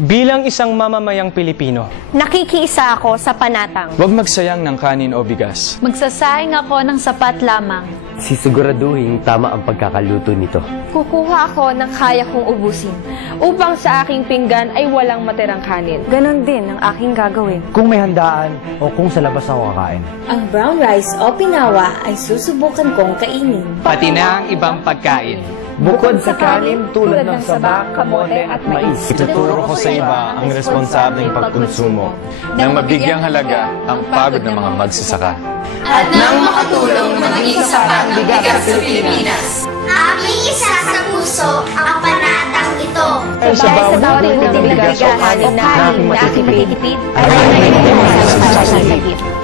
Bilang isang mamamayang Pilipino, nakikiisa ako sa panatang. Huwag magsayang ng kanin o bigas. Magsasaing ako ng sapat lamang. Sisiguraduhin tama ang pagkakaluto nito. Kukuha ako ng kaya kong ubusin upang sa aking pinggan ay walang matirang kanin. Ganon din ang aking gagawin. Kung may handaan o kung sa labas ako kakain. Ang brown rice o pinawa ay susubukan kong kainin. Pati na ang ibang pagkain. Bukod sa kanin tulad ng saba, kamote at mais. Ituturo ko sa iba ang responsableng pagkonsumo nang mabigyang halaga ang pagod ng mga magsasaka. At nang makatulong na maging sapat ang bigas sa Pilipinas. Aming isa sa puso ang panatang ito. Sa bawat buting ng bigas o kanin na aking matitipid, ay may naging masasasagit.